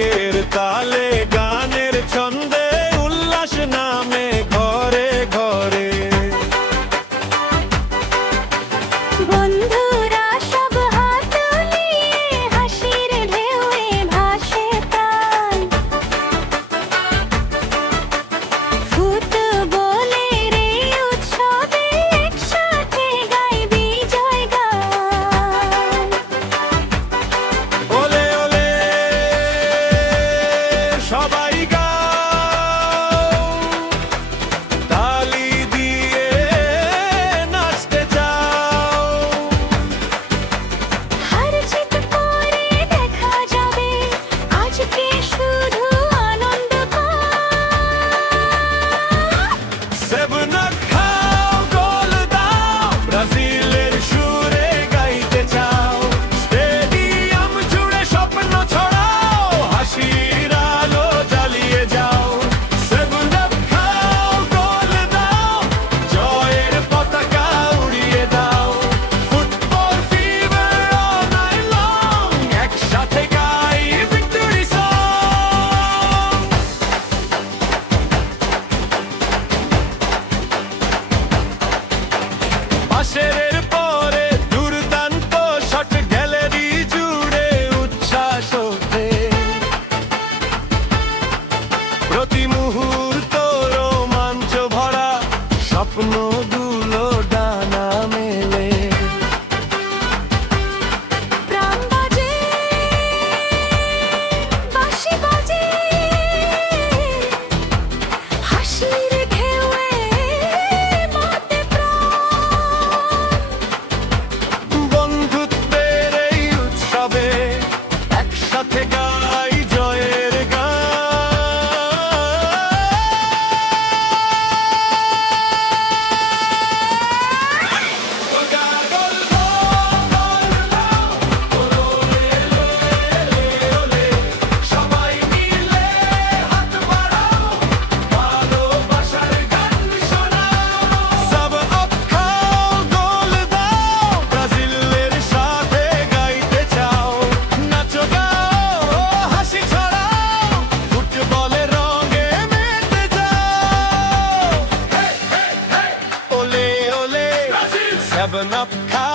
রাগের তালে গানের ছন্দে উল্লাস নামে ঘরে ঘরে। বন্ধুরা সব হাত মিলিয়ে হাসির ঢেউয়ে ভাসে প্রাণ। ফুটবলের এই উৎসবে একসাথে গাই বিজয় গান। ওলে ওলে সবাই গাও, তালি দিয়ে নাচতে চাও। হার জিত পরে দেখা যাবে, আজকে শুধু আনন্দ পাও। সেভেন আপ খাও, গোল দাও, ব্রাজিলের সুরে গাইতে চাও। স্টেডিয়াম জুড়ে স্বপ্ন ছড়াও, হাসির আলো জ্বালিয়ে যাও। সেভেন আপ খাও, গোল দাও, জয়ের পতাকা উড়িয়ে দাও। Football fever all night long, একসাথে গাই ভিক্টরি সং। পাশের পরে দুর্দান্ত শট, গ্যালারি জুড়ে উচ্ছ্বাস ওঠে। প্রতি মুহূর্ত রোমাঞ্চ ভরা, স্বপ্নগুলো ডানা মেলে। প্রাণ বাজে, বাঁশি বাজে, হাসির ঢেউয়ে মাতে প্রাণ। বন্ধুত্বের এই উৎসবে একসাথে গাই জয়ের গান। সবাই মিলে হাত বাড়াও, ভালোবাসার গান শোনাও। সব আপ খাও, গোল দাও, ব্রাজিলের সাথে গাইতে চাও। নাচো গাও, হাসি ছড়াও, ফুটবলের রঙে মেতে যাও। ওলে ওলে সেভেন আপ খাও।